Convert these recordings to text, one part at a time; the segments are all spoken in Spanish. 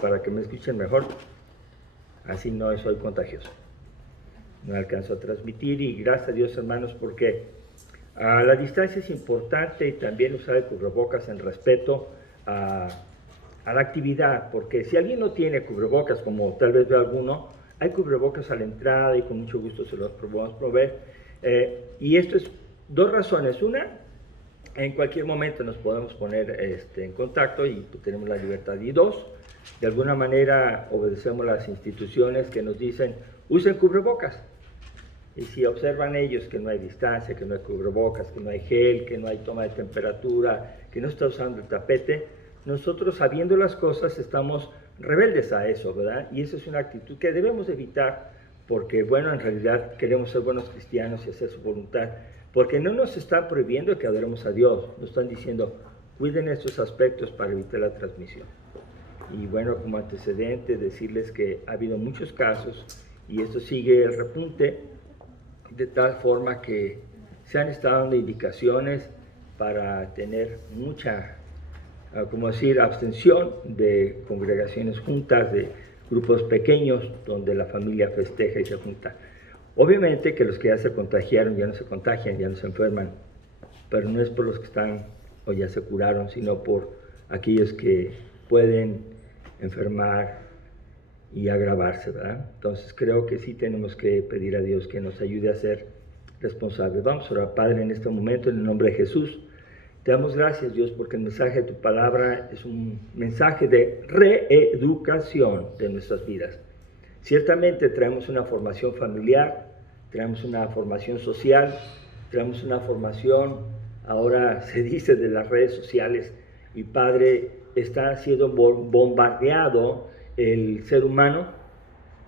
para que me escuchen mejor. Así no soy contagioso. No alcanzo a transmitir y gracias a Dios, hermanos, porque la distancia es importante y también usar el cubrebocas en respeto a la actividad, porque si alguien no tiene cubrebocas, como tal vez ve alguno, hay cubrebocas a la entrada y con mucho gusto se los podemos proveer. Y esto es dos razones. Una, en cualquier momento nos podemos poner en contacto y tenemos la libertad. Y dos, de alguna manera obedecemos las instituciones que nos dicen, usen cubrebocas. Y si observan ellos que no hay distancia, que no hay cubrebocas, que no hay gel, que no hay toma de temperatura, que no está usando el tapete, nosotros sabiendo las cosas estamos rebeldes a eso, ¿verdad? Y esa es una actitud que debemos evitar porque, bueno, en realidad queremos ser buenos cristianos y hacer su voluntad, porque no nos están prohibiendo que adoremos a Dios, nos están diciendo, cuiden estos aspectos para evitar la transmisión. Y bueno, como antecedente, decirles que ha habido muchos casos y esto sigue el repunte, de tal forma que se han estado dando indicaciones para tener mucha, como decir, abstención de congregaciones juntas, de grupos pequeños donde la familia festeja y se junta. Obviamente que los que ya se contagiaron ya no se contagian, ya no se enferman, pero no es por los que están o ya se curaron, sino por aquellos que pueden enfermar y agravarse, ¿verdad? Entonces creo que sí tenemos que pedir a Dios que nos ayude a ser responsables. Vamos a orar, Padre, en este momento, en el nombre de Jesús. Te damos gracias, Dios, porque el mensaje de tu palabra es un mensaje de reeducación de nuestras vidas. Ciertamente traemos una formación familiar, traemos una formación social, traemos una formación, ahora se dice, de las redes sociales. Y Padre, está siendo bombardeado el ser humano,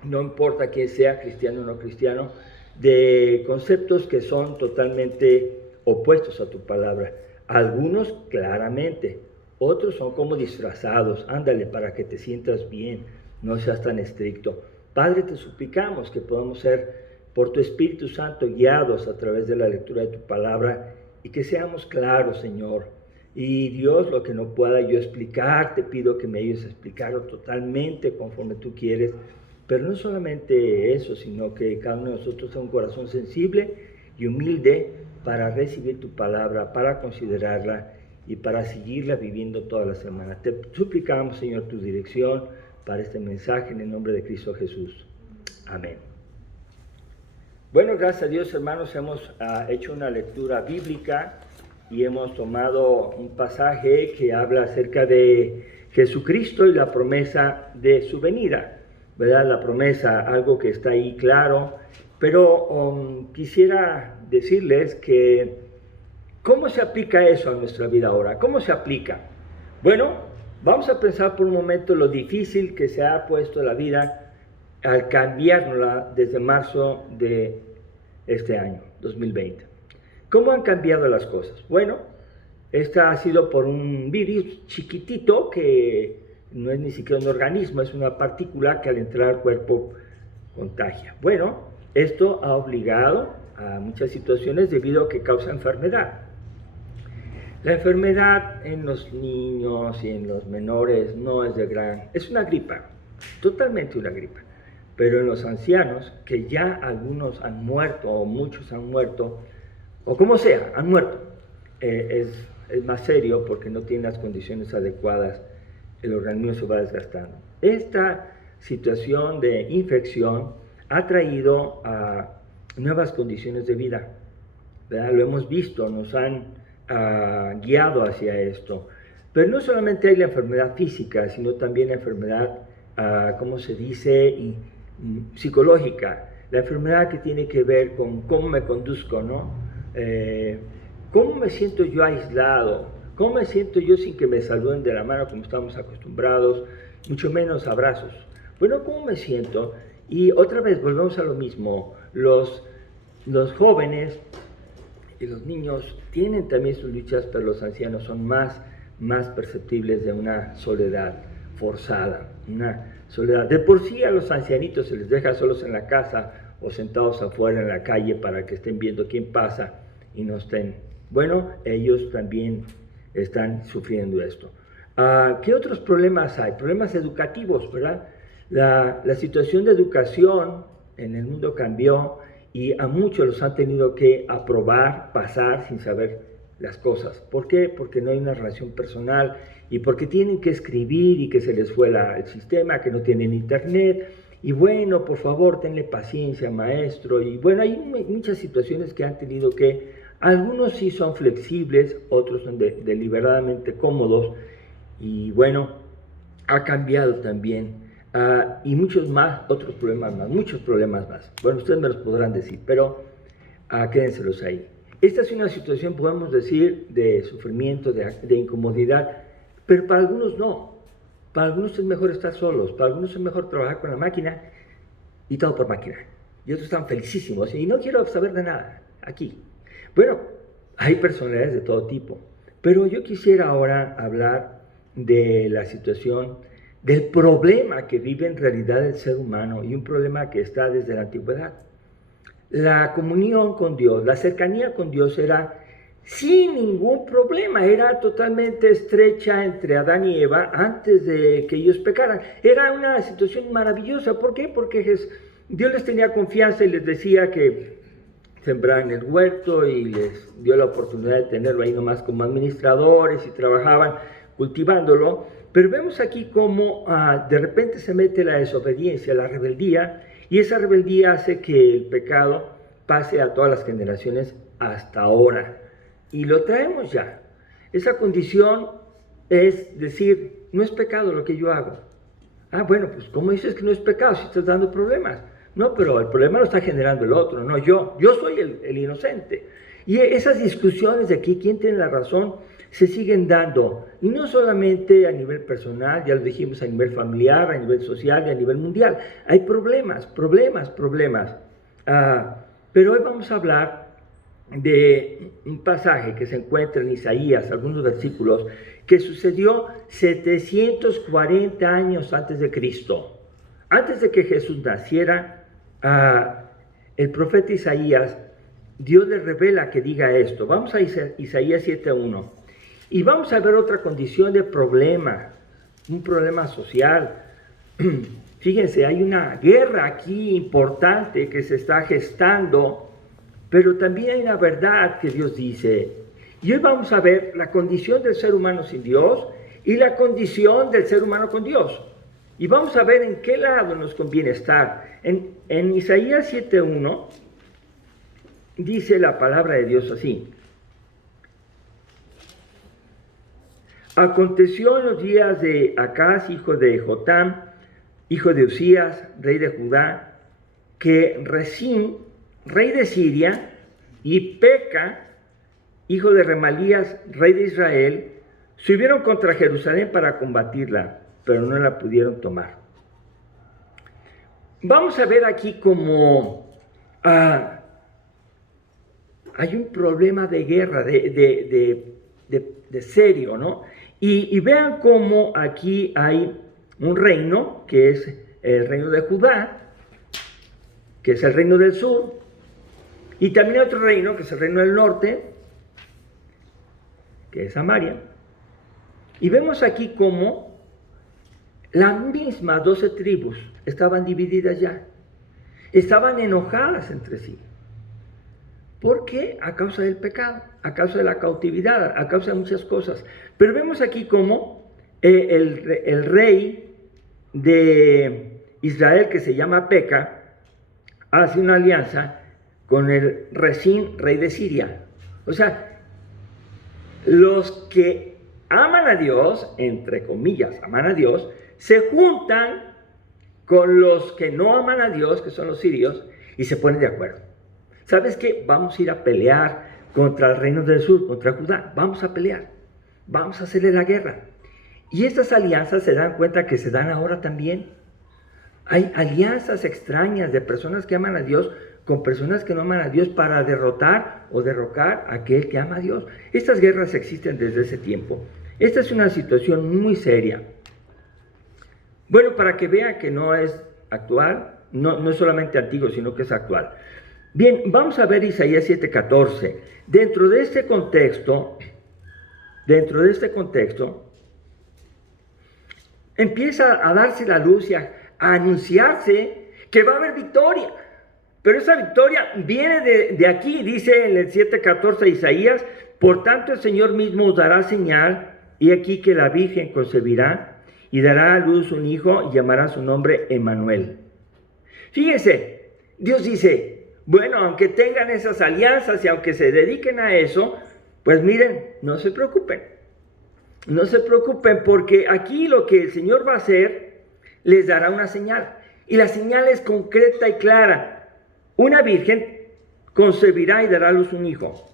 no importa quién sea, cristiano o no cristiano, de conceptos que son totalmente opuestos a tu palabra. Algunos claramente, otros son como disfrazados, ándale para que te sientas bien, no seas tan estricto. Padre, te suplicamos que podamos ser por tu Espíritu Santo guiados a través de la lectura de tu palabra y que seamos claros, Señor. Y Dios, lo que no pueda yo explicar, te pido que me ayudes a explicarlo totalmente conforme tú quieres. Pero no solamente eso, sino que cada uno de nosotros tenga un corazón sensible y humilde para recibir tu palabra, para considerarla y para seguirla viviendo toda la semana. Te suplicamos, Señor, tu dirección para este mensaje en el nombre de Cristo Jesús. Amén. Bueno, gracias a Dios, hermanos, hemos hecho una lectura bíblica y hemos tomado un pasaje que habla acerca de Jesucristo y la promesa de su venida, ¿verdad? La promesa, algo que está ahí claro, pero quisiera decirles que ¿cómo se aplica eso a nuestra vida ahora? ¿Cómo se aplica? Bueno, vamos a pensar por un momento lo difícil que se ha puesto la vida al cambiárnosla desde marzo de este año, 2020. ¿Cómo han cambiado las cosas? Bueno, esta ha sido por un virus chiquitito que no es ni siquiera un organismo, es una partícula que al entrar al cuerpo contagia. Bueno, esto ha obligado a muchas situaciones debido a que causa enfermedad. La enfermedad en los niños y en los menores no es de gran... es una gripa, totalmente una gripa. Pero en los ancianos, que ya algunos han muerto o muchos han muerto, o como sea, han muerto, es más serio porque no tienen las condiciones adecuadas, el organismo se va desgastando. Esta situación de infección ha traído a nuevas condiciones de vida, ¿verdad? Lo hemos visto, nos han guiado hacia esto. Pero no solamente hay la enfermedad física, sino también la enfermedad, ¿cómo se dice?, psicológica. La enfermedad que tiene que ver con cómo me conduzco, ¿no? ¿Cómo me siento yo aislado? ¿Cómo me siento yo sin que me saluden de la mano como estamos acostumbrados? Mucho menos abrazos. Bueno, ¿cómo me siento? Y otra vez volvemos a lo mismo. Los jóvenes y los niños tienen también sus luchas, pero los ancianos son más perceptibles de una soledad forzada, una soledad. De por sí a los ancianitos se les deja solos en la casa o sentados afuera en la calle para que estén viendo quién pasa y no estén. Bueno, ellos también están sufriendo esto. ¿Qué otros problemas hay? Problemas educativos, ¿verdad? La situación de educación en el mundo cambió y a muchos los han tenido que aprobar, pasar sin saber las cosas. ¿Por qué? Porque no hay una relación personal y porque tienen que escribir y que se les fue el sistema, que no tienen internet. Y bueno, por favor, tenle paciencia, maestro. Y bueno, hay muchas situaciones que han tenido que, algunos sí son flexibles, otros son deliberadamente cómodos. Y bueno, ha cambiado también. Y muchos más, otros problemas más, muchos problemas más. Bueno, ustedes me los podrán decir, pero quédenselos ahí. Esta es una situación, podemos decir, de sufrimiento, de incomodidad, pero para algunos no. Para algunos es mejor estar solos, para algunos es mejor trabajar con la máquina y todo por máquina. Y otros están felicísimos y no quiero saber de nada aquí. Bueno, hay personalidades de todo tipo, pero yo quisiera ahora hablar de la situación, del problema que vive en realidad el ser humano y un problema que está desde la antigüedad. La comunión con Dios, la cercanía con Dios era sin ningún problema, era totalmente estrecha entre Adán y Eva antes de que ellos pecaran. Era una situación maravillosa. ¿Por qué? Porque Dios les tenía confianza y les decía que sembraran el huerto y les dio la oportunidad de tenerlo ahí nomás como administradores y trabajaban cultivándolo. Pero vemos aquí cómo de repente se mete la desobediencia, la rebeldía, y esa rebeldía hace que el pecado pase a todas las generaciones hasta ahora. Y lo traemos ya. Esa condición es decir, no es pecado lo que yo hago. Bueno, pues ¿cómo dices que no es pecado si estás dando problemas? No, pero el problema lo está generando el otro, no yo. Yo soy el inocente. Y esas discusiones de aquí, ¿quién tiene la razón?, se siguen dando. Y no solamente a nivel personal, ya lo dijimos, a nivel familiar, a nivel social y a nivel mundial. Hay problemas. Pero hoy vamos a hablar de un pasaje que se encuentra en Isaías, algunos versículos, que sucedió 740 años antes de Cristo. Antes de que Jesús naciera, el profeta Isaías, Dios le revela que diga esto. Vamos a Isaías 7:1 y vamos a ver otra condición de problema, un problema social. Fíjense, hay una guerra aquí importante que se está gestando, pero también hay una verdad que Dios dice. Y hoy vamos a ver la condición del ser humano sin Dios y la condición del ser humano con Dios. Y vamos a ver en qué lado nos conviene estar. En Isaías 7:1 dice la palabra de Dios así. Aconteció en los días de Acaz, hijo de Jotam, hijo de Usías, rey de Judá, que Resín, rey de Siria, y Peca, hijo de Remalías, rey de Israel, subieron contra Jerusalén para combatirla, pero no la pudieron tomar. Vamos a ver aquí cómo hay un problema de guerra, de serio, ¿no? Y vean cómo aquí hay un reino, que es el reino de Judá, que es el reino del sur, y también hay otro reino, que es el reino del norte, que es Samaria. Y vemos aquí cómo las mismas 12 tribus estaban divididas ya, estaban enojadas entre sí. ¿Por qué? A causa del pecado, a causa de la cautividad, a causa de muchas cosas. Pero vemos aquí cómo el rey de Israel, que se llama Peca, hace una alianza con el Resín, rey de Siria. O sea, los que aman a Dios, entre comillas, aman a Dios, se juntan con los que no aman a Dios, que son los sirios, y se ponen de acuerdo. ¿Sabes qué? Vamos a ir a pelear contra el reino del sur, contra Judá. Vamos a pelear. Vamos a hacerle la guerra. Y estas alianzas se dan cuenta que se dan ahora también. Hay alianzas extrañas de personas que aman a Dios con personas que no aman a Dios para derrotar o derrocar a aquel que ama a Dios. Estas guerras existen desde ese tiempo. Esta es una situación muy seria. Bueno, para que vean que no es actual, no es solamente antiguo, sino que es actual. Bien, vamos a ver Isaías 7:14. Dentro de este contexto, empieza a darse la luz y a anunciarse que va a haber victoria. Pero esa victoria viene de aquí, dice en el 7:14 de Isaías: por tanto el Señor mismo os dará señal, y aquí que la Virgen concebirá y dará a luz un hijo y llamará su nombre Emmanuel. Fíjense, Dios dice, bueno, aunque tengan esas alianzas y aunque se dediquen a eso, pues miren, no se preocupen. No se preocupen, porque aquí lo que el Señor va a hacer, les dará una señal. Y la señal es concreta y clara. Una virgen concebirá y dará a luz un hijo.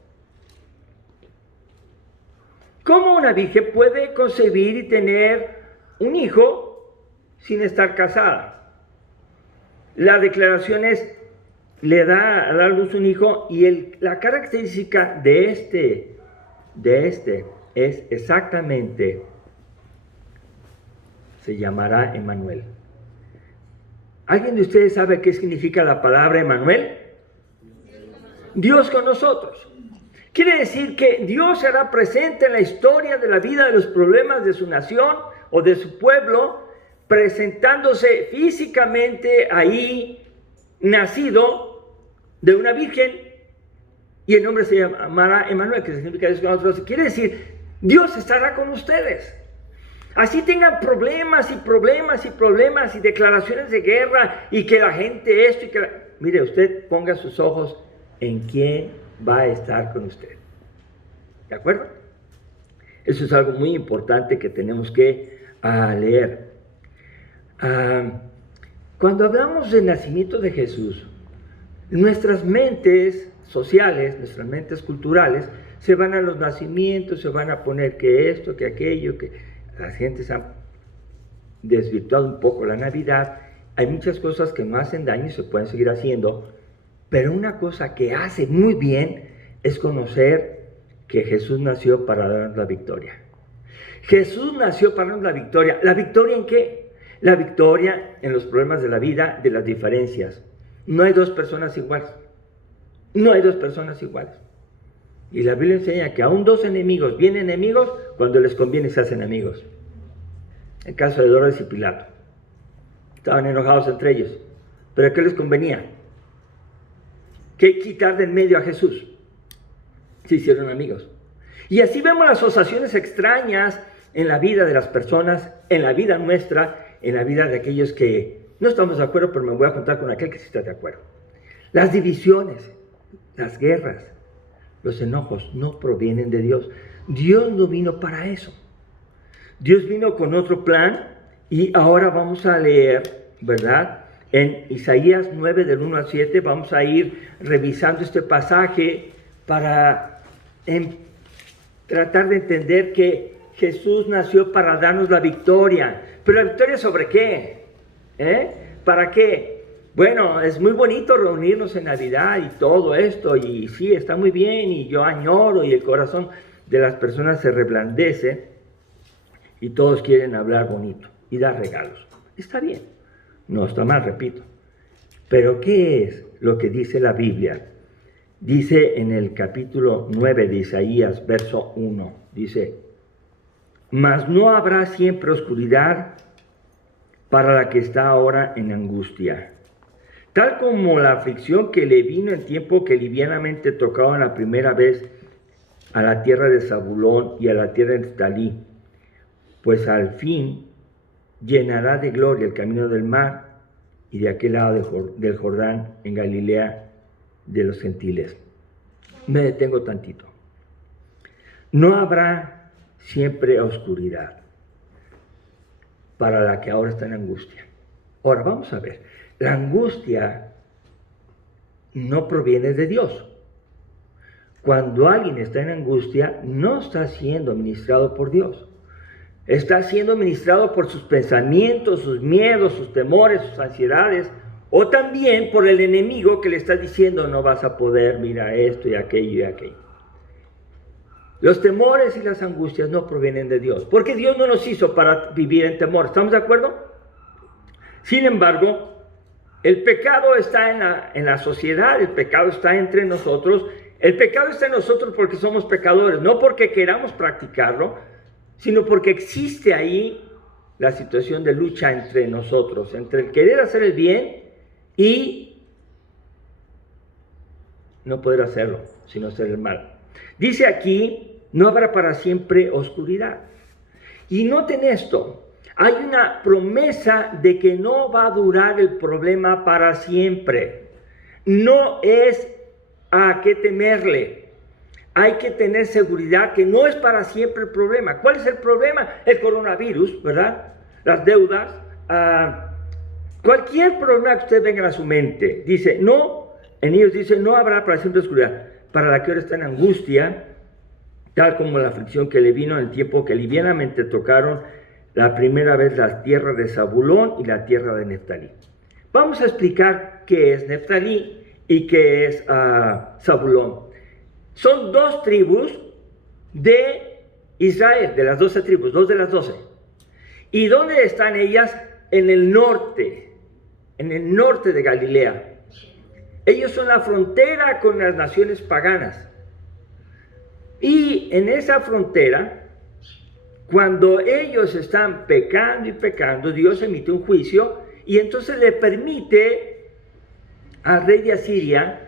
¿Cómo una virgen puede concebir y tener un hijo sin estar casada? La declaración es, le da a dar a luz un hijo, y la característica de este es exactamente, se llamará Emmanuel. ¿Alguien de ustedes sabe qué significa la palabra Emmanuel? Dios con nosotros. Quiere decir que Dios será presente en la historia de la vida, de los problemas de su nación o de su pueblo, presentándose físicamente ahí, nacido de una virgen, y el nombre se llamará Emmanuel, que significa Dios con nosotros. Quiere decir, Dios estará con ustedes. Así tengan problemas y declaraciones de guerra, y que la gente esto y que mire, usted ponga sus ojos en quién va a estar con usted. ¿De acuerdo? Eso es algo muy importante que tenemos que leer. Cuando hablamos del nacimiento de Jesús, nuestras mentes sociales, nuestras mentes culturales, se van a los nacimientos, se van a poner que esto, que aquello, que la gente se ha desvirtuado un poco la Navidad. Hay muchas cosas que no hacen daño y se pueden seguir haciendo, pero una cosa que hace muy bien es conocer que Jesús nació para darnos la victoria. Jesús nació para darnos la victoria. ¿La victoria en qué? La victoria en los problemas de la vida, de las diferencias. No hay dos personas iguales. No hay dos personas iguales. Y la Biblia enseña que aún dos enemigos, bien enemigos, cuando les conviene se hacen amigos. El caso de Herodes y Pilato. Estaban enojados entre ellos. ¿Pero qué les convenía? Que quitar de en medio a Jesús. Se hicieron amigos. Y así vemos las asociaciones extrañas en la vida de las personas, en la vida nuestra, en la vida de aquellos que no estamos de acuerdo, pero me voy a juntar con aquel que sí está de acuerdo. Las divisiones, las guerras, los enojos no provienen de Dios. Dios no vino para eso. Dios vino con otro plan, y ahora vamos a leer, ¿verdad? En Isaías 9, del 1 al 7, vamos a ir revisando este pasaje para tratar de entender que Jesús nació para darnos la victoria. ¿Pero la victoria sobre qué? ¿Para qué? Bueno, es muy bonito reunirnos en Navidad y todo esto, y sí, está muy bien, y yo añoro, y el corazón de las personas se reblandece, y todos quieren hablar bonito y dar regalos. Está bien, no está mal, repito. Pero ¿qué es lo que dice la Biblia? Dice en el capítulo 9 de Isaías, verso 1, dice: mas no habrá siempre oscuridad para la que está ahora en angustia, tal como la aflicción que le vino en tiempo que livianamente tocaban la primera vez a la tierra de Zabulón y a la tierra de Neftalí, pues al fin llenará de gloria el camino del mar y de aquel lado del Jordán, en Galilea de los gentiles. Me detengo tantito. No habrá siempre oscuridad para la que ahora está en angustia. Ahora vamos a ver, la angustia no proviene de Dios. Cuando alguien está en angustia, no está siendo ministrado por Dios. Está siendo ministrado por sus pensamientos, sus miedos, sus temores, sus ansiedades, o también por el enemigo que le está diciendo: no vas a poder, mira esto y aquello y aquello. Los temores y las angustias no provienen de Dios, porque Dios no nos hizo para vivir en temor. ¿Estamos de acuerdo? Sin embargo, el pecado está en la sociedad, el pecado está entre nosotros. El pecado está en nosotros porque somos pecadores, no porque queramos practicarlo, sino porque existe ahí la situación de lucha entre nosotros, entre el querer hacer el bien y no poder hacerlo, sino hacer el mal. Dice aquí, no habrá para siempre oscuridad. Y noten esto, hay una promesa de que no va a durar el problema para siempre. No es a qué temerle. Hay que tener seguridad que no es para siempre el problema. ¿Cuál es el problema? El coronavirus, ¿verdad? Las deudas, cualquier problema que ustedes vengan a su mente. Dice, no, en ellos dice, no habrá para siempre oscuridad, para la que ahora está en angustia, tal como la aflicción que le vino en el tiempo que livianamente tocaron la primera vez las tierras de Zabulón y la tierra de Neftalí. Vamos a explicar qué es Neftalí y qué es Zabulón. Son dos tribus de Israel, de las 12 tribus, 2 de las 12. ¿Y dónde están ellas? En el norte de Galilea. Ellos son la frontera con las naciones paganas. Y en esa frontera, cuando ellos están pecando y pecando, Dios emite un juicio y entonces le permite al rey de Asiria,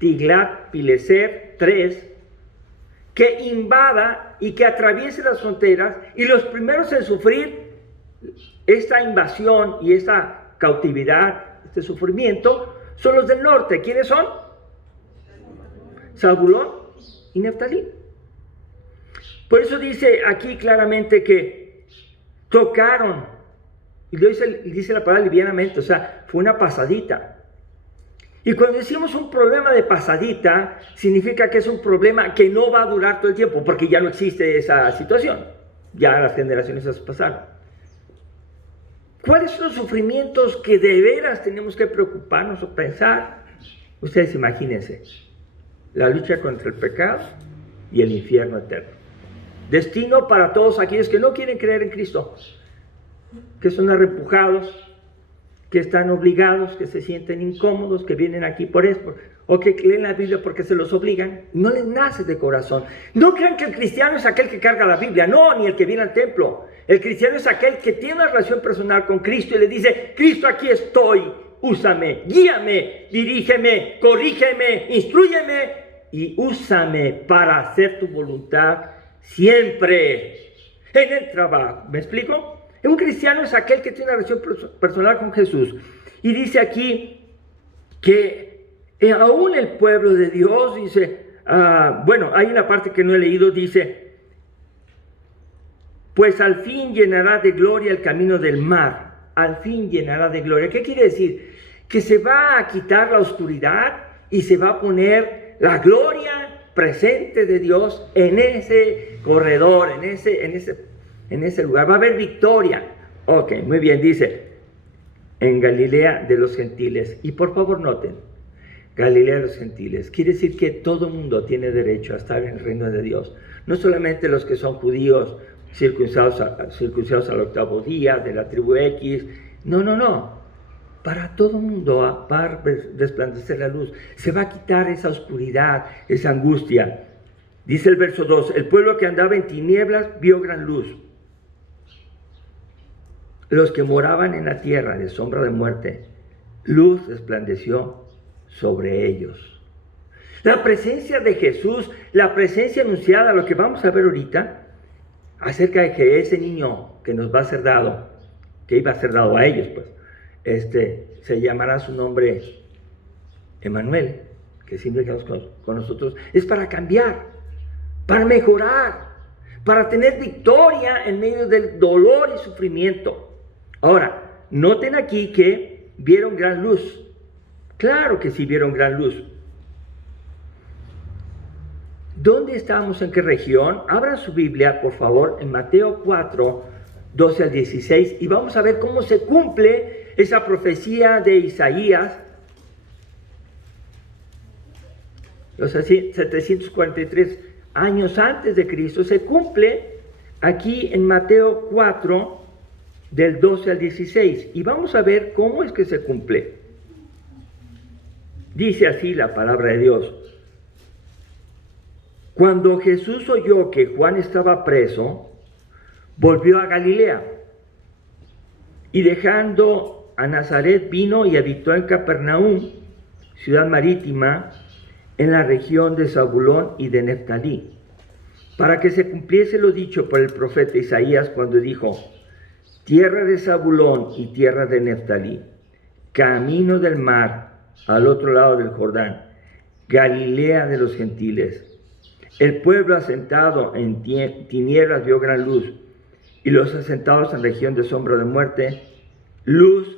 Tiglat-Pileser III, que invada y que atraviese las fronteras, y los primeros en sufrir esta invasión y esta cautividad, este sufrimiento, son los del norte. ¿Quiénes son? Zabulón y Neftalí. Por eso dice aquí claramente que tocaron, y dice la palabra livianamente, o sea, fue una pasadita. Y cuando decimos un problema de pasadita, significa que es un problema que no va a durar todo el tiempo, porque ya no existe esa situación. Ya las generaciones se pasaron. ¿Cuáles son los sufrimientos que de veras tenemos que preocuparnos o pensar? Ustedes imagínense, la lucha contra el pecado y el infierno eterno. Destino para todos aquellos que no quieren creer en Cristo, que son arrepujados, que están obligados, que se sienten incómodos, que vienen aquí por eso, o que leen la Biblia porque se los obligan. No les nace de corazón. No crean que el cristiano es aquel que carga la Biblia, no, ni el que viene al templo. El cristiano es aquel que tiene una relación personal con Cristo y le dice, Cristo, aquí estoy, úsame, guíame, dirígeme, corrígeme, instrúyeme y úsame para hacer tu voluntad siempre en el trabajo. ¿Me explico? Un cristiano es aquel que tiene una relación personal con Jesús. Y dice aquí que aún el pueblo de Dios, dice, bueno, hay una parte que no he leído, dice, pues al fin llenará de gloria el camino del mar. Al fin llenará de gloria. ¿Qué quiere decir? Que se va a quitar la oscuridad y se va a poner la gloria presente de Dios en ese corredor, en ese lugar. Va a haber victoria. Ok, muy bien, dice, en Galilea de los gentiles. Y por favor noten, Galilea de los gentiles. Quiere decir que todo mundo tiene derecho a estar en el reino de Dios. No solamente los que son judíos, circuncidados al octavo día, de la tribu X. No. Para todo mundo va a resplandecer la luz. Se va a quitar esa oscuridad, esa angustia. Dice el verso 2, el pueblo que andaba en tinieblas vio gran luz. Los que moraban en la tierra de sombra de muerte, luz resplandeció sobre ellos. La presencia de Jesús, la presencia anunciada, lo que vamos a ver ahorita, acerca de que ese niño que nos va a ser dado, que iba a ser dado a ellos, pues, se llamará su nombre Emmanuel, que siempre quedamos con nosotros, es para cambiar, para mejorar, para tener victoria en medio del dolor y sufrimiento. Ahora, noten aquí que vieron gran luz. Claro que sí vieron gran luz. ¿Dónde estamos? ¿En qué región? Abran su Biblia, por favor, en Mateo 4, 12 al 16, y vamos a ver cómo se cumple esa profecía de Isaías, los 743 años antes de Cristo, se cumple aquí en Mateo 4, del 12 al 16, y vamos a ver cómo es que se cumple. Dice así la palabra de Dios. Cuando Jesús oyó que Juan estaba preso, volvió a Galilea. Y dejando a Nazaret, vino y habitó en Capernaum, ciudad marítima, en la región de Zabulón y de Neftalí, para que se cumpliese lo dicho por el profeta Isaías cuando dijo: tierra de Zabulón y tierra de Neftalí, camino del mar, al otro lado del Jordán, Galilea de los gentiles. El pueblo asentado en tinieblas vio gran luz, y los asentados en región de sombra de muerte, luz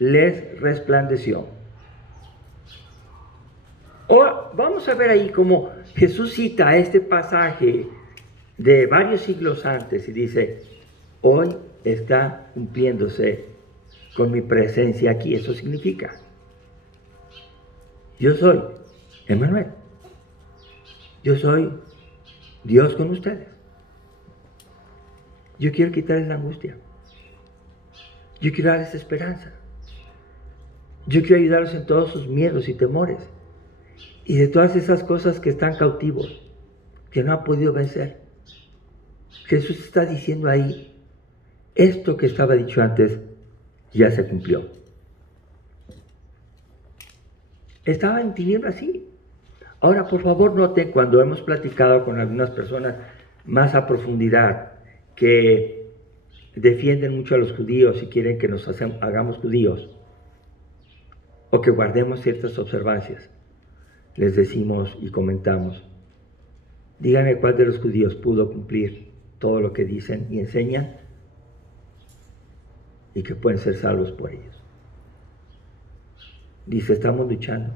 les resplandeció. Ahora, vamos a ver ahí cómo Jesús cita este pasaje de varios siglos antes y dice: hoy está cumpliéndose con mi presencia aquí. Eso significa: yo soy Emmanuel. Yo soy Dios con ustedes. Yo quiero quitarles la angustia. Yo quiero darles esperanza. Yo quiero ayudarlos en todos sus miedos y temores. Y de todas esas cosas que están cautivos, que no han podido vencer. Jesús está diciendo ahí: esto que estaba dicho antes ya se cumplió. Estaba en tinieblas, sí. Ahora, por favor, noten cuando hemos platicado con algunas personas más a profundidad que defienden mucho a los judíos y quieren que nos hagamos judíos o que guardemos ciertas observancias. Les decimos y comentamos: díganme cuál de los judíos pudo cumplir todo lo que dicen y enseñan y que pueden ser salvos por ellos. Dice: estamos luchando.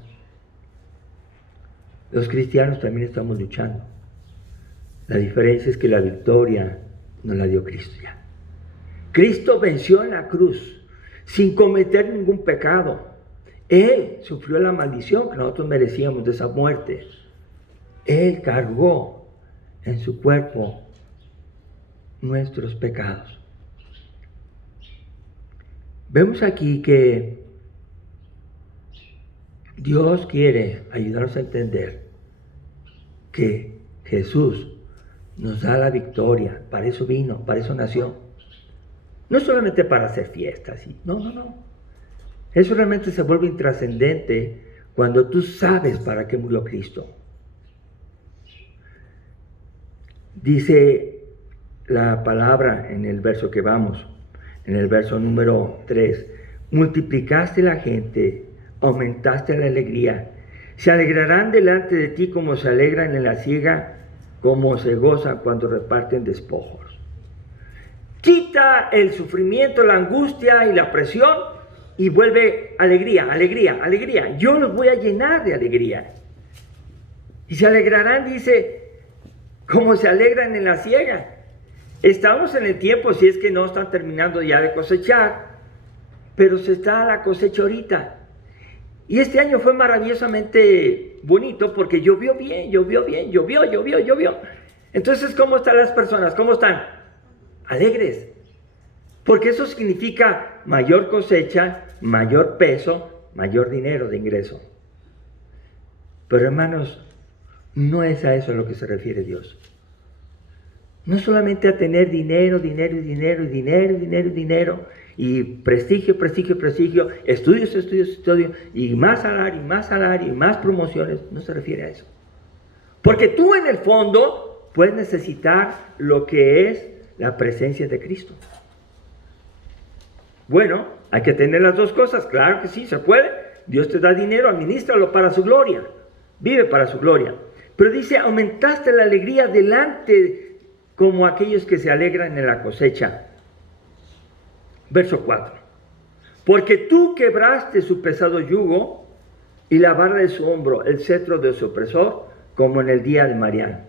Los cristianos también estamos luchando. La diferencia es que la victoria nos la dio Cristo ya. Cristo venció en la cruz sin cometer ningún pecado. Él sufrió la maldición que nosotros merecíamos de esa muerte. Él cargó en su cuerpo nuestros pecados. Vemos aquí que Dios quiere ayudarnos a entender que Jesús nos da la victoria. Para eso vino, para eso nació. No solamente para hacer fiestas. No. Eso realmente se vuelve intrascendente cuando tú sabes para qué murió Cristo. Dice la palabra en el verso que vamos, en el verso número 3. Multiplicaste la gente, aumentaste la alegría. Se alegrarán delante de ti como se alegran en la siega, como se gozan cuando reparten despojos. Quita el sufrimiento, la angustia y la presión y vuelve alegría, alegría, alegría. Yo los voy a llenar de alegría. Y se alegrarán, dice, como se alegran en la siega. Estamos en el tiempo, si es que no están terminando ya de cosechar, pero se está la cosecha ahorita. Y este año fue maravillosamente bonito porque llovió bien. Entonces, ¿cómo están las personas? ¿Cómo están? Alegres. Porque eso significa mayor cosecha, mayor peso, mayor dinero de ingreso. Pero hermanos, no es a eso a lo que se refiere Dios. No solamente a tener dinero, y prestigio, estudios, y más salario, y más promociones. No se refiere a eso. Porque tú en el fondo puedes necesitar lo que es la presencia de Cristo. Bueno, hay que tener las dos cosas. Claro que sí, se puede. Dios te da dinero, administralo para su gloria. Vive para su gloria. Pero dice: aumentaste la alegría delante como aquellos que se alegran en la cosecha. Verso 4. Porque tú quebraste su pesado yugo y la vara de su hombro, el cetro de su opresor, como en el día de Marián.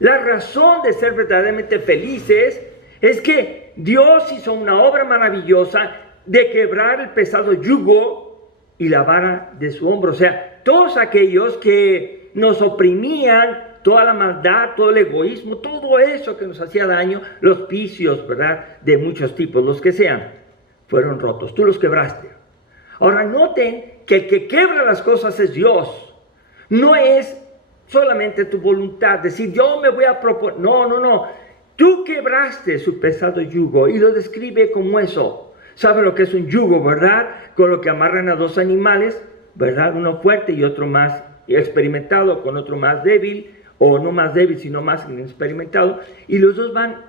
La razón de ser verdaderamente felices es que Dios hizo una obra maravillosa de quebrar el pesado yugo y la vara de su hombro. O sea, todos aquellos que nos oprimían, toda la maldad, todo el egoísmo, todo eso que nos hacía daño, los vicios, ¿verdad?, de muchos tipos, los que sean, fueron rotos. Tú los quebraste. Ahora noten que el que quebra las cosas es Dios. No es solamente tu voluntad, decir yo me voy a proponer. No. Tú quebraste su pesado yugo, y lo describe como eso. ¿Sabe lo que es un yugo, verdad? Con lo que amarran a dos animales, ¿verdad? Uno fuerte y otro más experimentado, con otro más débil, o no más débil, sino más inexperimentado, y los dos van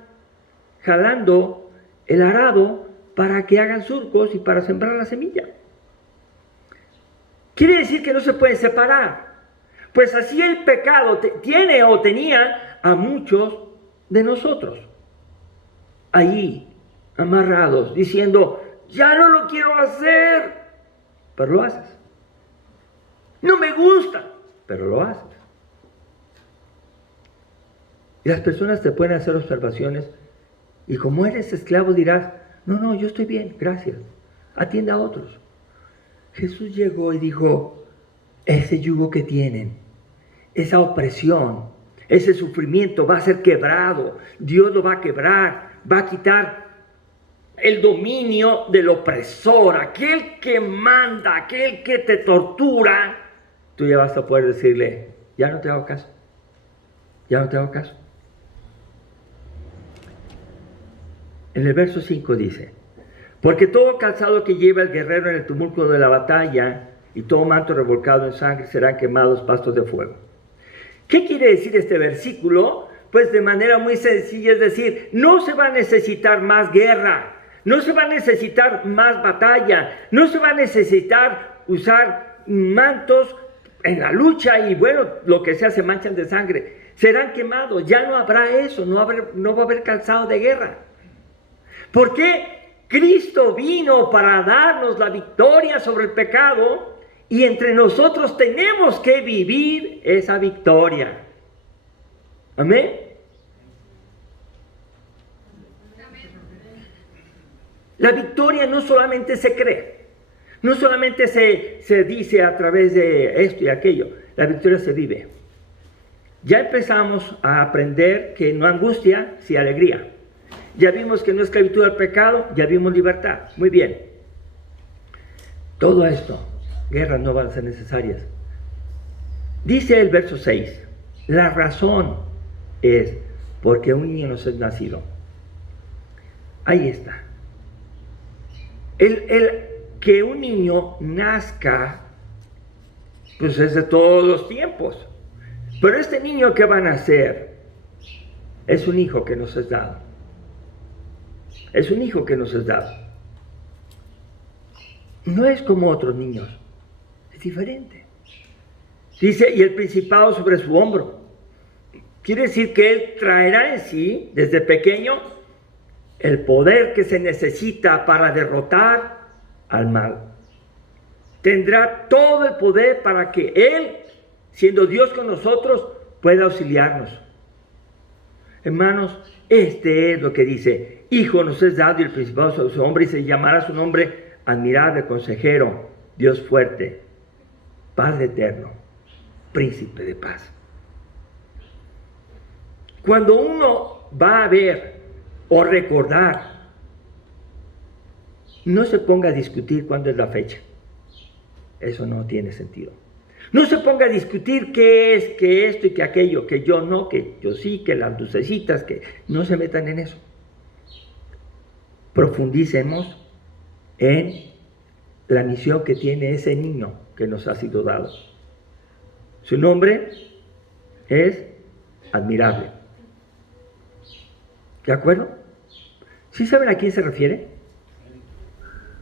jalando el arado para que hagan surcos y para sembrar la semilla. Quiere decir que no se pueden separar. Pues así el pecado tiene o tenía a muchos de nosotros allí amarrados, diciendo, ya no lo quiero hacer, pero lo haces. No me gusta, pero lo haces. Y las personas te pueden hacer observaciones y como eres esclavo dirás, no, yo estoy bien, gracias, atienda a otros. Jesús llegó y dijo, ese yugo que tienen, esa opresión, ese sufrimiento va a ser quebrado, Dios lo va a quebrar, va a quitar el dominio del opresor, aquel que manda, aquel que te tortura. Tú ya vas a poder decirle, ya no te hago caso, ya no te hago caso. En el verso 5 dice, porque todo calzado que lleva el guerrero en el tumulto de la batalla y todo manto revolcado en sangre serán quemados pastos de fuego. ¿Qué quiere decir este versículo? Pues de manera muy sencilla, es decir, no se va a necesitar más guerra, no se va a necesitar más batalla, no se va a necesitar usar mantos en la lucha y bueno, lo que sea se manchan de sangre, serán quemados, ya no habrá eso, no va a haber calzado de guerra. ¿Por qué? Cristo vino para darnos la victoria sobre el pecado y entre nosotros tenemos que vivir esa victoria. ¿Amén? La victoria no solamente se cree, no solamente se dice a través de esto y aquello, la victoria se vive. Ya empezamos a aprender que no angustia, sí alegría. Ya vimos que no es esclavitud al pecado, ya vimos libertad. Muy bien. Todo esto, guerras no van a ser necesarias. Dice el verso 6, la razón es porque un niño nos es nacido. Ahí está. El que un niño nazca, pues es de todos los tiempos. Pero este niño que va a nacer es un hijo que nos es dado. Es un hijo que nos es dado. No es como otros niños, es diferente. Dice, y el principado sobre su hombro. Quiere decir que él traerá en sí, desde pequeño, el poder que se necesita para derrotar al mal. Tendrá todo el poder para que él, siendo Dios con nosotros, pueda auxiliarnos. Hermanos, este es lo que dice, Hijo nos es dado y el principado sobre su hombro y se llamará su nombre admirable, consejero, Dios fuerte, Padre eterno, príncipe de paz. Cuando uno va a ver o recordar, no se ponga a discutir cuándo es la fecha. Eso no tiene sentido. No se ponga a discutir qué es, que esto y que aquello, que yo no, que yo sí, que las lucecitas, que no se metan en eso. Profundicemos en la misión que tiene ese niño que nos ha sido dado. Su nombre es admirable. ¿De acuerdo? ¿Sí saben a quién se refiere?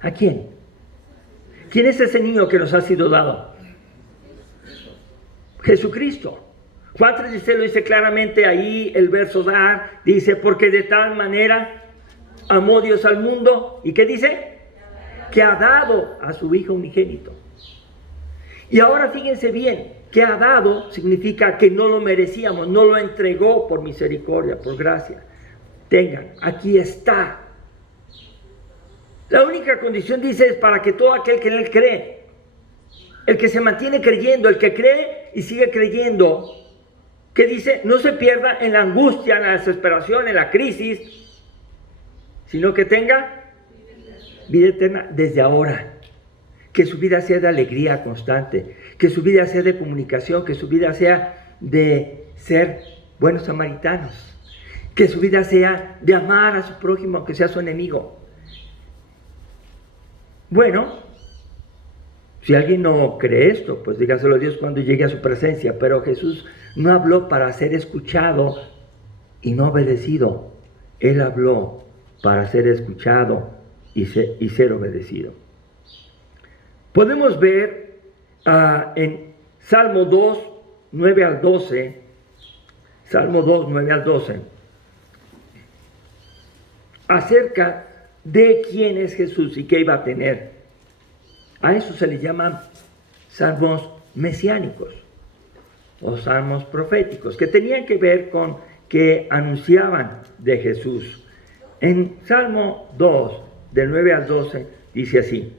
¿A quién? ¿Quién es ese niño que nos ha sido dado? Jesucristo. Juan 3:16 lo dice claramente ahí, el verso da, dice, porque de tal manera amó Dios al mundo, ¿y qué dice? Que ha dado a su Hijo unigénito. Y ahora fíjense bien, que ha dado significa que no lo merecíamos, no lo entregó por misericordia, por gracia. Tengan, aquí está. La única condición, dice, es para que todo aquel que en él cree, el que se mantiene creyendo, el que cree y sigue creyendo, que dice, no se pierda en la angustia, en la desesperación, en la crisis, sino que tenga vida eterna desde ahora. Que su vida sea de alegría constante, que su vida sea de comunicación, que su vida sea de ser buenos samaritanos, Que su vida sea de amar a su prójimo, aunque sea su enemigo. Bueno, si alguien no cree esto, pues dígaselo a Dios cuando llegue a su presencia. Pero Jesús no habló para ser escuchado y no obedecido. Él habló para ser escuchado y ser obedecido. Podemos ver en Salmo 2, 9 al 12, Salmo 2, 9 al 12, acerca de quién es Jesús y qué iba a tener. A eso se le llaman salmos mesiánicos o salmos proféticos, que tenían que ver con que anunciaban de Jesús. En Salmo 2, del 9 al 12, dice así: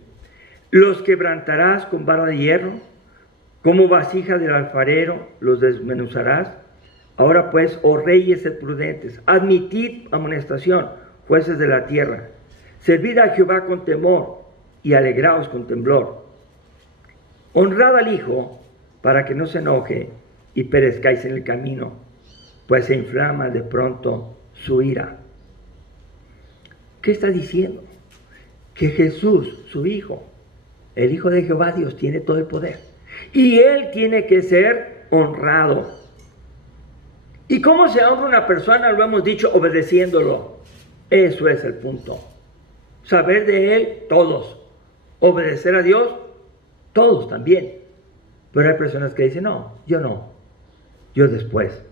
los quebrantarás con vara de hierro, como vasija del alfarero los desmenuzarás. Ahora pues, oh reyes, sed prudentes, admitid amonestación, jueces de la tierra. Servid a Jehová con temor y alegraos con temblor. Honrad al Hijo para que no se enoje y perezcáis en el camino, pues se inflama de pronto su ira. ¿Qué está diciendo? Que Jesús, su Hijo, el Hijo de Jehová Dios, tiene todo el poder. Y Él tiene que ser honrado. ¿Y cómo se honra una persona? Lo hemos dicho, obedeciéndolo. Eso es el punto. Saber de Él, todos. Obedecer a Dios, todos también. Pero hay personas que dicen, no, yo después.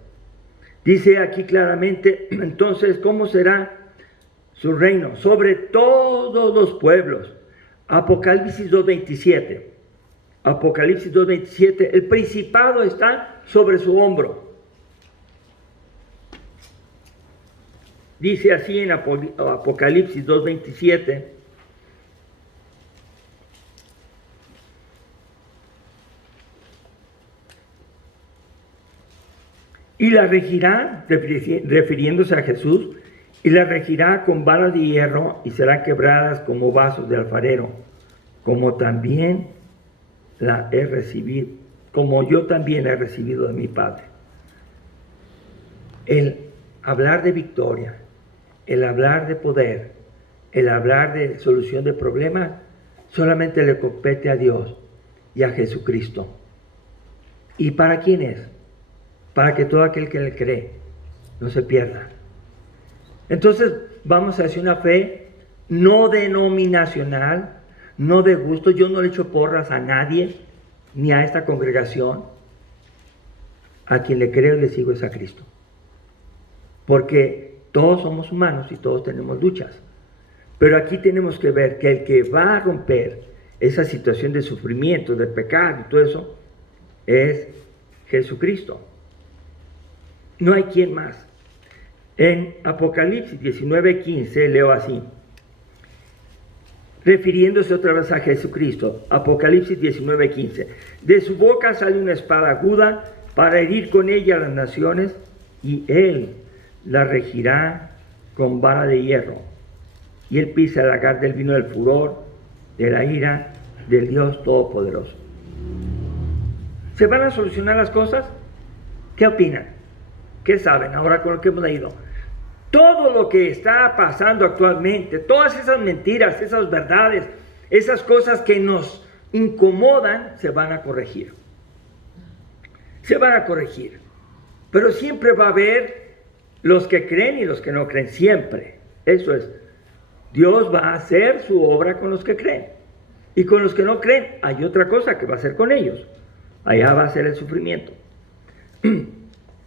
Dice aquí claramente, entonces, ¿cómo será su reino? Sobre todos los pueblos. Apocalipsis 2:27. Apocalipsis 2:27. El principado está sobre su hombro. Dice así en Apocalipsis 2:27. Y la regirá, refiriéndose a Jesús, y la regirá con varas de hierro y serán quebradas como vasos de alfarero, como también la he recibido, como yo también he recibido de mi Padre. El hablar de victoria, el hablar de poder, el hablar de solución de problemas, solamente le compete a Dios y a Jesucristo. ¿Y para quién es? Para que todo aquel que le cree no se pierda. Entonces vamos hacia una fe no denominacional, no de gusto. Yo no le echo porras a nadie, ni a esta congregación. A quien le creo y le sigo es a Cristo. Porque todos somos humanos y todos tenemos luchas. Pero aquí tenemos que ver que el que va a romper esa situación de sufrimiento, de pecado y todo eso, es Jesucristo. No hay quien más. En Apocalipsis 19:15 leo así, refiriéndose otra vez a Jesucristo. Apocalipsis 19:15. De su boca sale una espada aguda para herir con ella a las naciones, y Él la regirá con vara de hierro. Y Él pisa el lagar del vino del furor, de la ira del Dios Todopoderoso. ¿Se van a solucionar las cosas? ¿Qué opinan? ¿Qué saben ahora con lo que hemos leído? Todo lo que está pasando actualmente, todas esas mentiras, esas verdades, esas cosas que nos incomodan, se van a corregir. Se van a corregir. Pero siempre va a haber los que creen y los que no creen, siempre. Eso es. Dios va a hacer su obra con los que creen. Y con los que no creen, hay otra cosa que va a hacer con ellos. Allá va a ser el sufrimiento.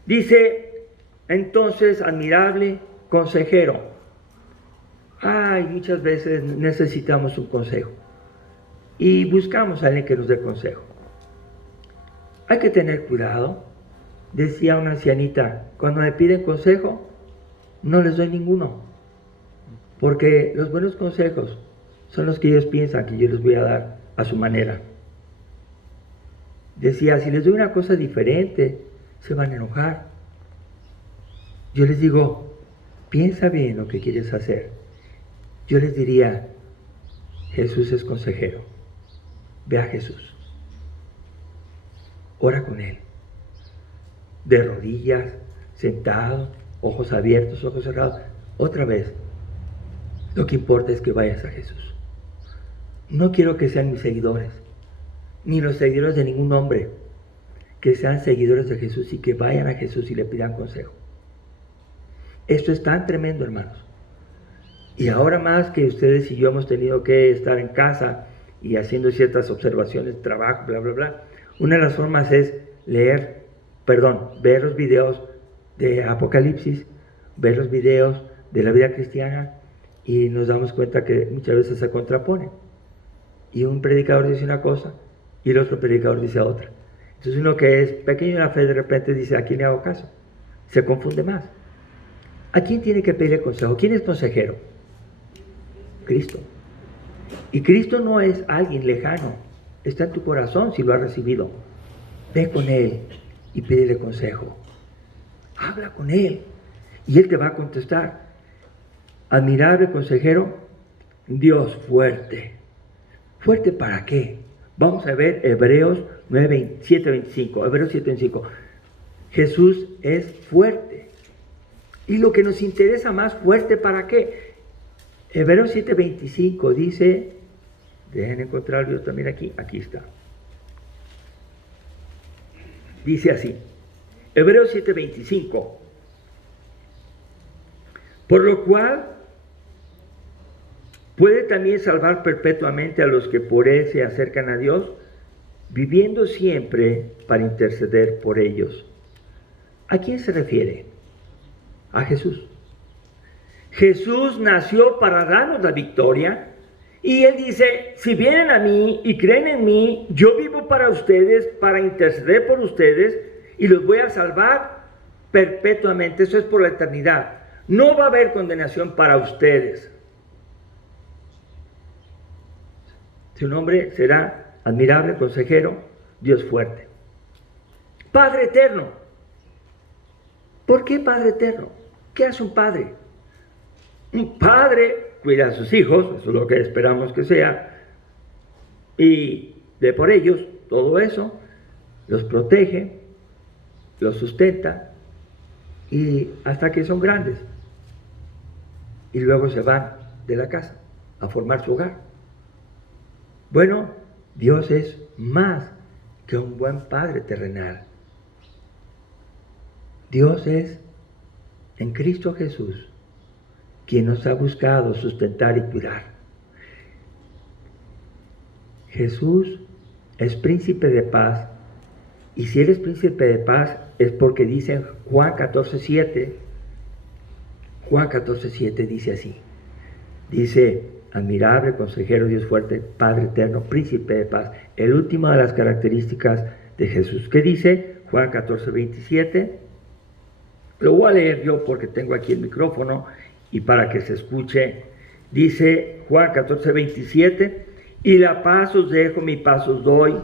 Dice, entonces, admirable consejero. Ay, muchas veces necesitamos un consejo. Y buscamos a alguien que nos dé consejo. Hay que tener cuidado. Decía una ancianita, cuando me piden consejo, no les doy ninguno. Porque los buenos consejos son los que ellos piensan que yo les voy a dar a su manera. Decía, si les doy una cosa diferente, se van a enojar. Yo les digo, piensa bien lo que quieres hacer. Yo les diría, Jesús es consejero. Ve a Jesús. Ora con Él. De rodillas, sentado, ojos abiertos, ojos cerrados. Otra vez, lo que importa es que vayas a Jesús. No quiero que sean mis seguidores, ni los seguidores de ningún hombre, que sean seguidores de Jesús y que vayan a Jesús y le pidan consejo. Esto es tan tremendo, hermanos. Y ahora más que ustedes y yo hemos tenido que estar en casa y haciendo ciertas observaciones, trabajo, bla, bla, bla, una de las formas es ver los videos de Apocalipsis, ver los videos de la vida cristiana, y nos damos cuenta que muchas veces se contraponen. Y un predicador dice una cosa y el otro predicador dice otra. Entonces uno que es pequeño en la fe de repente dice, ¿a quién le hago caso? Se confunde más. ¿A quién tiene que pedirle consejo? ¿Quién es consejero? Cristo. Y Cristo no es alguien lejano, está en tu corazón si lo has recibido. Ve con Él y pídele consejo. Habla con Él y Él te va a contestar. Admirable consejero, Dios fuerte. ¿Fuerte para qué? Vamos a ver Hebreos 7:25. Hebreos 7:25. Jesús es fuerte. Y lo que nos interesa más, ¿fuerte para qué? Hebreos 7:25 dice, dejen encontrarlo también aquí está. Dice así, Hebreos 7:25. Por lo cual puede también salvar perpetuamente a los que por Él se acercan a Dios, viviendo siempre para interceder por ellos. ¿A quién se refiere? A Jesús. Jesús nació para darnos la victoria y Él dice, si vienen a mí y creen en mí, yo vivo para ustedes, para interceder por ustedes y los voy a salvar perpetuamente. Eso es por la eternidad. No va a haber condenación para ustedes. Su nombre será admirable, consejero, Dios fuerte. Padre eterno. ¿Por qué Padre eterno? ¿Qué hace un padre? Un padre cuida a sus hijos, eso es lo que esperamos que sea, y ve por ellos todo eso, los protege, los sustenta, y hasta que son grandes. Y luego se van de la casa a formar su hogar. Bueno, Dios es más que un buen padre terrenal. Dios es en Cristo Jesús quien nos ha buscado sustentar y cuidar. Jesús es príncipe de paz, y si Él es príncipe de paz es porque dice Juan 14:7, Juan 14:7 dice así, dice, admirable, consejero, Dios fuerte, Padre eterno, príncipe de paz. El último de las características de Jesús. ¿Qué dice? Juan 14:27. Lo voy a leer yo porque tengo aquí el micrófono y para que se escuche. Dice Juan 14:27, y la paz os dejo, mi paz os doy.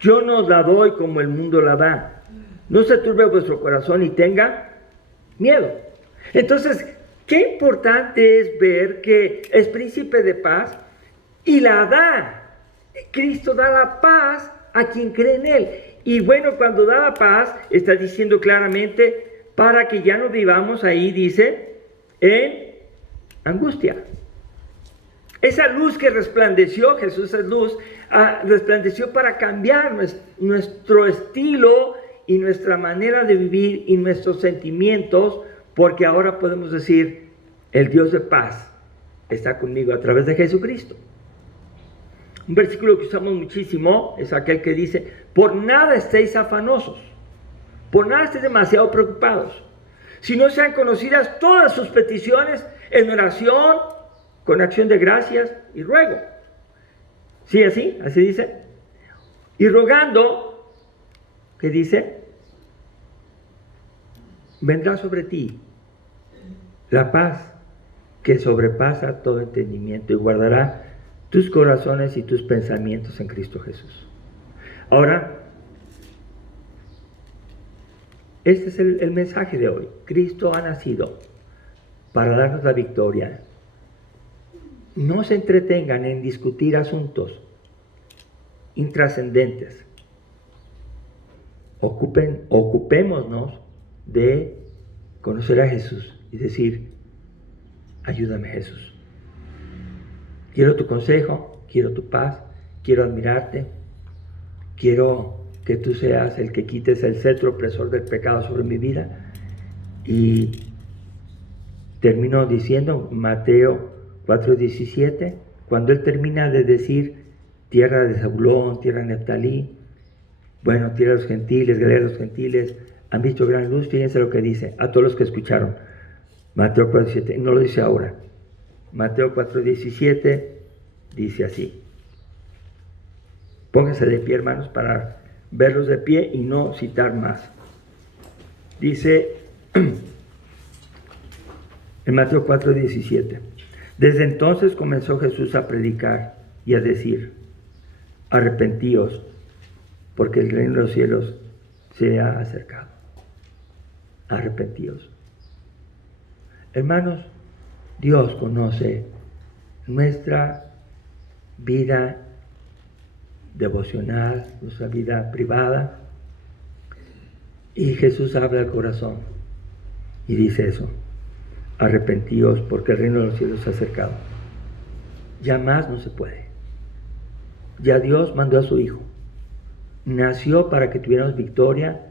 Yo no os la doy como el mundo la da. No se turbe vuestro corazón y tenga miedo. Entonces, qué importante es ver que es príncipe de paz y la da. Cristo da la paz a quien cree en Él. Y bueno, cuando da la paz, está diciendo claramente para que ya no vivamos ahí, dice, en angustia. Esa luz que resplandeció, Jesús es luz, resplandeció para cambiar nuestro estilo y nuestra manera de vivir y nuestros sentimientos, porque ahora podemos decir, el Dios de paz está conmigo a través de Jesucristo. Un versículo que usamos muchísimo es aquel que dice, por nada estéis afanosos, por nada estéis demasiado preocupados, si no sean conocidas todas sus peticiones en oración, con acción de gracias y ruego. ¿Sí, así? Así dice. Y rogando, ¿qué dice? Vendrá sobre ti la paz que sobrepasa todo entendimiento y guardará tus corazones y tus pensamientos en Cristo Jesús. Ahora, este es el mensaje de hoy. Cristo ha nacido para darnos la victoria. No se entretengan en discutir asuntos intrascendentes. Ocupémonos de conocer a Jesús y decir, ayúdame Jesús. Quiero tu consejo, quiero tu paz, quiero admirarte, quiero que tú seas el que quites el cetro opresor del pecado sobre mi vida. Y terminó diciendo Mateo 4:17, cuando él termina de decir tierra de Zabulón, tierra de Neftalí, bueno, tierra de los gentiles, Galilea de los gentiles, han visto gran luz. Fíjense lo que dice a todos los que escucharon. Mateo 4:17, no lo dice ahora. Mateo 4:17 dice así. Pónganse de pie, hermanos, para verlos de pie y no citar más. Dice en Mateo 4:17, desde entonces comenzó Jesús a predicar y a decir, arrepentíos, porque el reino de los cielos se ha acercado. Arrepentíos. Hermanos, Dios conoce nuestra vida devocional, nuestra vida privada, y Jesús habla al corazón y dice eso, arrepentíos porque el reino de los cielos se ha acercado. Ya más no se puede. Ya Dios mandó a su Hijo. Nació para que tuviéramos victoria,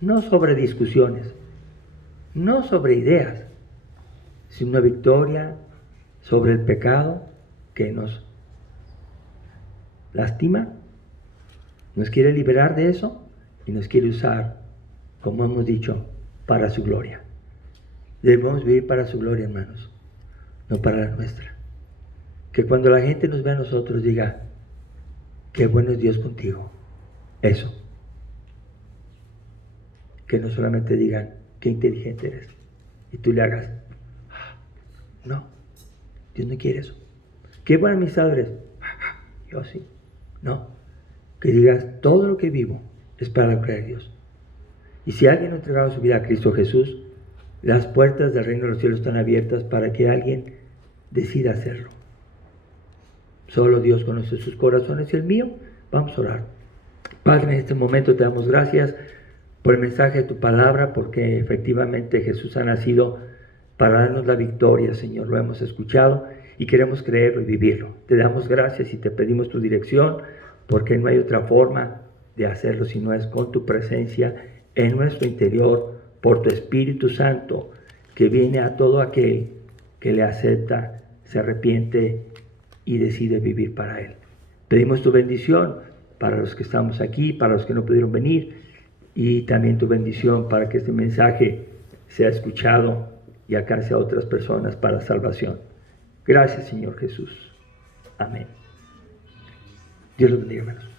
no sobre discusiones, no sobre ideas, sino una victoria sobre el pecado que nos lastima, nos quiere liberar de eso y nos quiere usar, como hemos dicho, para su gloria. Debemos vivir para su gloria, hermanos, no para la nuestra. Que cuando la gente nos vea a nosotros diga, qué bueno es Dios contigo. Eso. Que no solamente digan, qué inteligente eres. Y tú le hagas, no, Dios no quiere eso. Qué buena amistad eres. Yo sí. No. Que digas, todo lo que vivo es para la gloria de Dios. Y si alguien ha entregado su vida a Cristo Jesús, las puertas del reino de los cielos están abiertas para que alguien decida hacerlo. Solo Dios conoce sus corazones y el mío. Vamos a orar. Padre, en este momento te damos gracias por el mensaje de tu palabra, porque efectivamente Jesús ha nacido para darnos la victoria, Señor. Lo hemos escuchado y queremos creerlo y vivirlo. Te damos gracias y te pedimos tu dirección, porque no hay otra forma de hacerlo si no es con tu presencia en nuestro interior, por tu Espíritu Santo, que viene a todo aquel que le acepta, se arrepiente y decide vivir para Él. Pedimos tu bendición para los que estamos aquí, para los que no pudieron venir, y también tu bendición para que este mensaje sea escuchado y alcance a otras personas para salvación. Gracias, Señor Jesús. Amén. Dios los bendiga, hermanos.